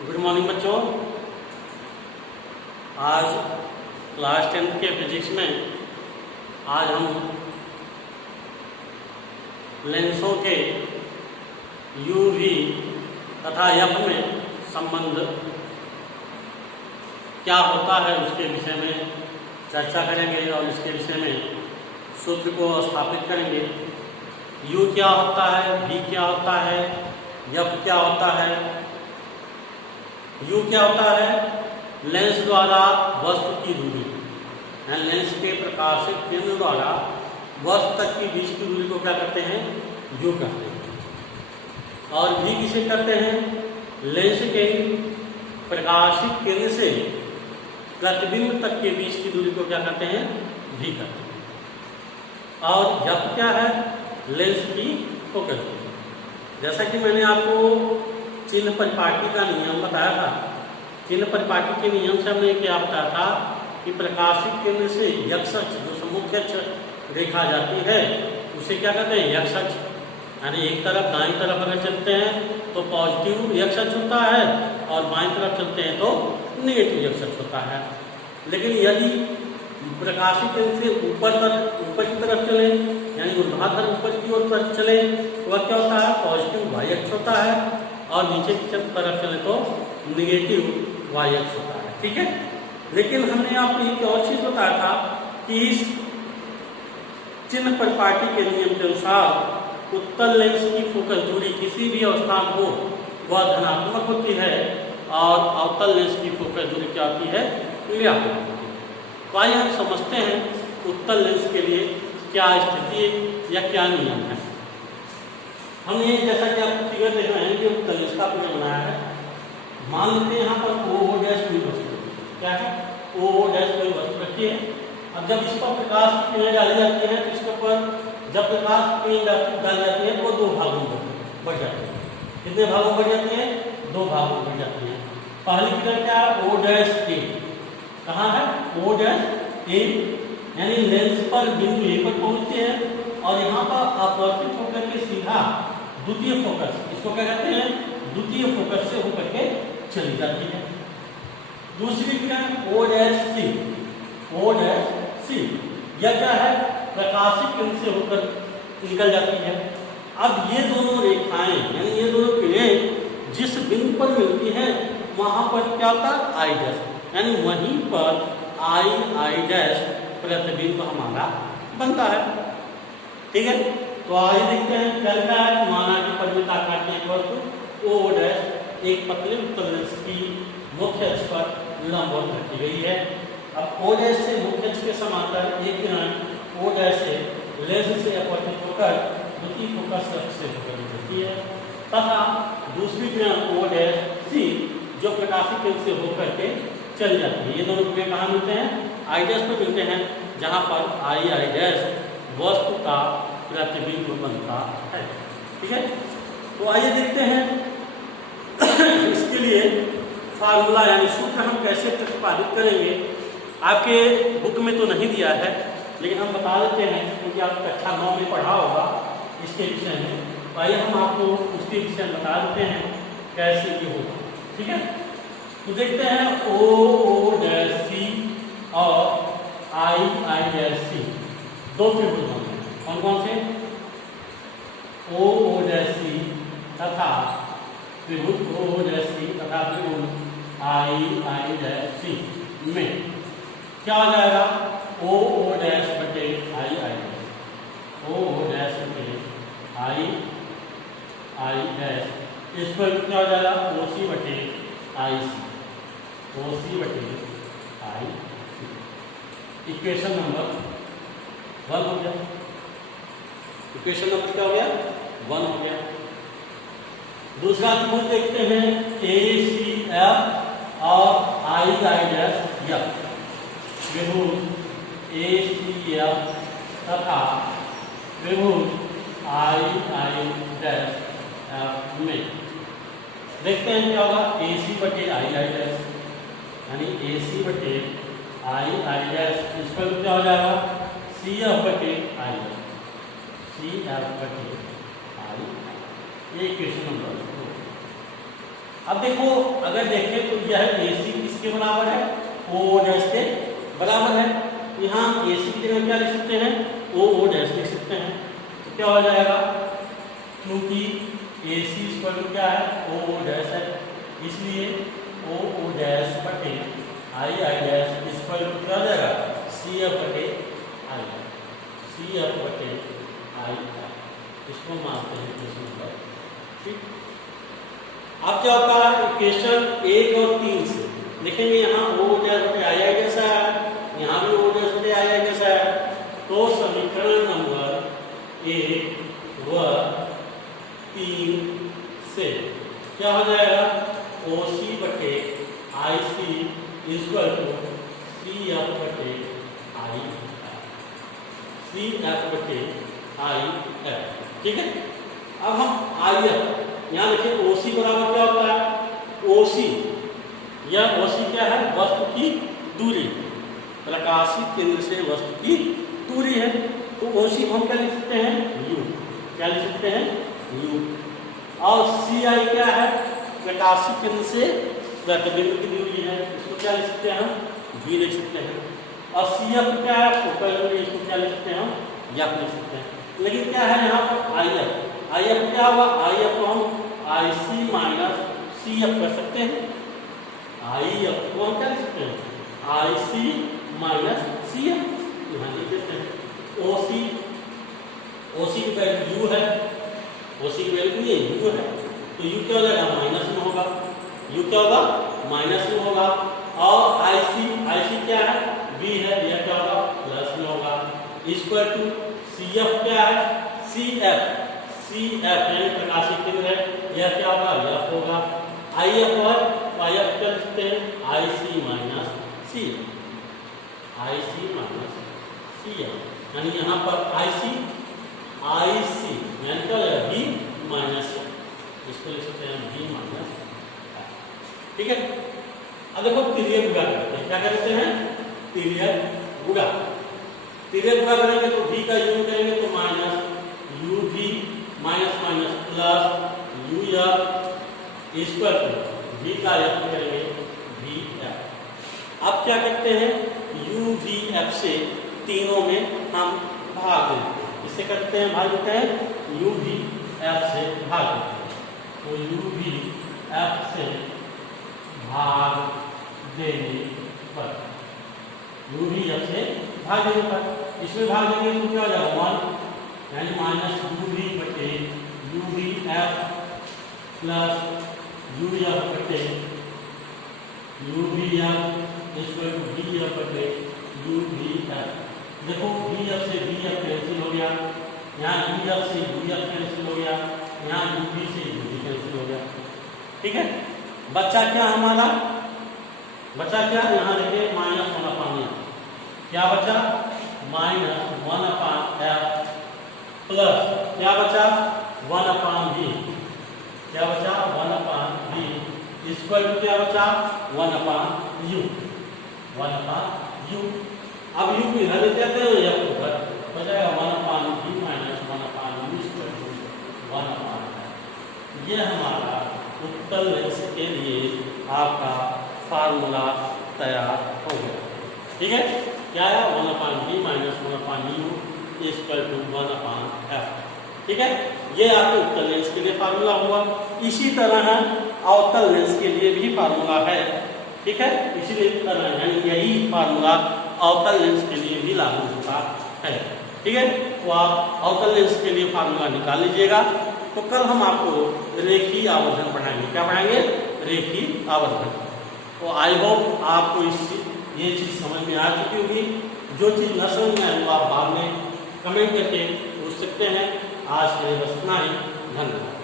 Good morning बच्चों। आज class 10th के फिजिक्स में आज हम लेंसों के यू वी तथा एफ में संबंध क्या होता है उसके विषय में चर्चा करेंगे और इसके विषय में सूत्र को स्थापित करेंगे। यू क्या होता है, वी क्या होता है, एफ क्या होता है। यू क्या होता है? लेंस द्वारा वस्तु की दूरी, लेंस के प्रकाशित केंद्र द्वारा वस्तु तक की बीच की दूरी को क्या करते हैं? यू कहते हैं। और वी किसे कहते हैं? लेंस के प्रकाशित केंद्र से प्रतिबिंब तक के बीच की दूरी को क्या कहते हैं? वी कहते हैं। और एफ क्या है? लेंस की फोकस दूरी। जैसा कि मैंने आपको चिन्ह परिपाटी का नियम बताया था। चिन्ह परिपाटी के नियम से हमने क्या बताया था कि प्रकाशित केंद्र से यक्ष अक्ष, जो मुख्य अक्ष देखा जाती है, उसे क्या कहते हैं? यक्ष अक्ष। यानी एक तरफ दाईं तरफ अगर चलते हैं तो पॉजिटिव यक्ष अक्ष होता है और बाईं तरफ चलते हैं तो नेगेटिव यक्ष अक्ष होता है। लेकिन यदि प्रकाशित केंद्र से ऊपर की तरफ चले, यानी ऊर्ध्वाधर ऊपर की ओर चले, तो वह क्या होता है? पॉजिटिव वाई अक्ष होता है। और नीचे की तरफ चले तो निगेटिव वाई अक्ष होता है। ठीक है। लेकिन हमने आपको एक और चीज बताया था कि इस चिन्ह परिपाटी के नियम के अनुसार उत्तल लेंस की फोकस दूरी किसी भी अवस्था में हो वह धनात्मक होती है और अवतल लेंस की फोकस दूरी क्या होती है? ऋणात्मक होती है। तो आइए हम समझते हैं उत्तल लेंस के लिए क्या स्थिति या क्या नियम है। हमने जैसा कि आपको फिगर देख रहे हैं कि उत्तल लेंस का फिगर बनाया है। मान लेते हैं यहाँ पर ओ डैश कोई वस्तु, क्या है? ओ डैश कोई वस्तु रखी है। अब जब इस पर प्रकाश की किरणें डाली जाती है तो इसके ऊपर जब प्रकाश की किरणें डाली जाती है तो दो भागों में बढ़ जाती है। कितने भागों में बढ़ जाती है? दो भागों में बढ़ जाती है। पहली किरण क्या है? ओ डैश ए। कहाँ है? ओ डैश ए, यानी लेंस पर बिंदु ए पर पहुंचते हैं और यहाँ पर अपवर्तित होकर के सीधा द्वितीय फोकस, इसको क्या कहते हैं? द्वितीय फोकस से होकर के चली जाती है। दूसरी किरण O dash C. O dash C यह क्या है? प्रकाशित केंद्र से होकर निकल जाती है। अब ये दोनों रेखाएं, यानी ये दोनों किरणें जिस बिंदु पर मिलती हैं वहां पर क्या होता है? आई डैश, यानी वहीं पर आई डैश प्रतिबिंब हमारा बनता है। ठीक है। तो आइए देखते हैं क्या लिखा है। माना कि परिमित आकार की एक वस्तु ओ डैश एक पतले उत्तल लेंस की मुख्य अक्ष पर लंबवत रखी गई है। अब ओ डैश से मुख्य अक्ष के समांतर एक किरण ओ डैश से लेंस से अपवर्तित होकर द्वितीय फोकस अक्ष से होकर गुजरती है तथा दूसरी किरण ओ डैश सी जो प्रकाशित केंद्र से होकर के चल जाती है। ये दोनों किरणें कहाँ मिलते हैं? आई डैश पर मिलते हैं, जहाँ पर आई डैश वस्तु का प्रतिबिंब बनता है। ठीक है। तो आइए देखते हैं इसके लिए फार्मूला यानी सूत्र हम कैसे प्रतिपादित करेंगे। आपके बुक में तो नहीं दिया है, लेकिन हम बता देते हैं क्योंकि आप कक्षा 9 में पढ़ा होगा इसके विषय में। तो आइए हम आपको उसके विषय में बता देते हैं कैसे ये होगा। ठीक है। तो देखते हैं ओ डैश सी और आई डैश सी दो त्रिभुज होंगे। कौन कौन से? ओ डैश सी तथा त्रिभुज ओ डैश सी तथा त्रिभुज आई डैश सी में क्या हो जाएगा? ओ डैश बटे आई डैश, ओ डैश बटे आई डैश, इस पर क्या हो जाएगा? ओ सी बटे आई सी, ओ सी बटे आई सी। इक्वेशन नंबर 1 हो गया। इक्वेशन नंबर क्या हो गया? 1 हो गया। दूसरा त्रिभुज देखते हैं ए सी एफ और आई डैश एफ। त्रिभुज ए सी एफ तथा त्रिभुज आई डैश एफ में देखते हैं क्या होगा? ए सी बटे आई डैश, यानी ए सी बटे आई डैश, इस पर क्या हो जाएगा? सी एफ बटे आई, सी एफ बटे आई। ये इक्वेशन नंबर 2। अब देखो अगर देखें तो यह AC किसके बराबर है, O डैश के बराबर है। यहाँ AC की जगह क्या लिख सकते हैं, O डैश लिख सकते हैं। तो क्या हो जाएगा, क्योंकि AC इक्वल टू क्या है, O डैश है, इसलिए O डैश बटे I डैश इक्वल टू क्या हो जाएगा, CF बटे I, CF बटे I। इसको मानते हैं इक्वेशन नंबर। ठीक, अब क्या होता है इक्वेशन 1 और 3 से देखेंगे, यहाँ O डैश बटे I जैसा है, यहाँ भी O डैश बटे I जैसा है। तो समीकरण नंबर 1 व 3 से क्या हो जाएगा, OC बटे IC इक्वल टू CF बटे I, CF बटे IF। ठीक है, अब हम IF यहाँ देखिए, OC बराबर क्या होता है, OC या OC क्या है, वस्तु की दूरी, प्रकाशित केंद्र से वस्तु की दूरी है। तो OC को हम क्या लिख सकते हैं, U, क्या लिख सकते हैं, U। और CI क्या है, प्रकाशित केंद्र से प्रतिबिंब की दूरी है, इसको क्या लिख सकते हैं, हम V लिख सकते हैं। और CF क्या है, फोकल दूरी, इसको क्या लिख सकते हैं, हम F लिख सकते हैं। लेकिन क्या है यहाँ पर IF क्या होगा, IF को हम IC माइनस CF कर सकते हैं। IF को हम क्या लिख सकते हैं, IC माइनस CF, यहाँ लिख देते हैं। OC की वैल्यू U है, OC की वैल्यू नहीं है, U है, तो U क्या हो जाएगा, माइनस में होगा, U क्या होगा, माइनस में होगा। और IC क्या है, V है, यह क्या होगा, प्लस में होगा। इक्वल टू CF क्या है, CF यानी प्रकाशित केंद्र है, यह क्या होगा, F होगा। IF और YF क्या लिखते हैं, IC minus CF, IC minus CF, यानी यहाँ पर IC यानी क्या होगा, V माइनस, इसको लिख सकते हैं V माइनस। ठीक है, अब देखो तिर्यक गुणा करते हैं, क्या करते हैं, तिर्यक गुणा करेंगे तो V का यूज करेंगे तो minus UV minus minus plus UF equal to V का F करेंगे VF। अब क्या करते हैं, UVF से तीनों में हम भाग देते हैं, इससे करते हैं भाग देते हैं, UVF से भाग देते हैं। तो UVF से भाग देने पर, UVF से भाग देने पर, इसमें भाग देंगे तो क्या हो जाएगा, 1 यानी माइनस UV बटे UVF प्लस UF बटे UVF इक्वल टू VF बटे UVF। देखो VF से VF कैंसिल हो गया, यहाँ UF से UF कैंसिल हो गया, यहाँ UV से UV कैंसिल हो गया। ठीक है, बच्चा क्या हमारा, बच्चा क्या, यहाँ देखिए माइनस 1/, क्या बचा, -1/F प्लस क्या बचा, 1/V, क्या बचा, 1/V इक्वल टू क्या बचा, 1/U, 1/U। अब U को इधर ले जाते हैं, F को उधर हो जाएगा, 1/V minus 1/U equal to 1/F। ये हमारा उत्तल लेंस के लिए आपका फार्मूला तैयार हो गया। ठीक है, क्या है, 1/V minus 1/U equal to 1/F। ठीक है, ये आपके उत्तल लेंस के लिए फार्मूला हुआ। इसी तरह अवतल लेंस के लिए भी फार्मूला है। ठीक है, इसी तरह यही फार्मूला अवतल लेंस के लिए भी लागू होता है। ठीक है, तो आप अवतल लेंस के लिए फार्मूला निकाल लीजिएगा। तो कल हम आपको रेखीय आवर्धन पढ़ाएंगे, क्या पढ़ाएंगे, रेखीय आवर्धन। तो आई होप आपको ये चीज़ समझ में आ चुकी होगी। जो चीज़ न समझ में आए वो आप बाद में कमेंट करके पूछ सकते हैं। आज के लिए बस इतना ही, धन्यवाद।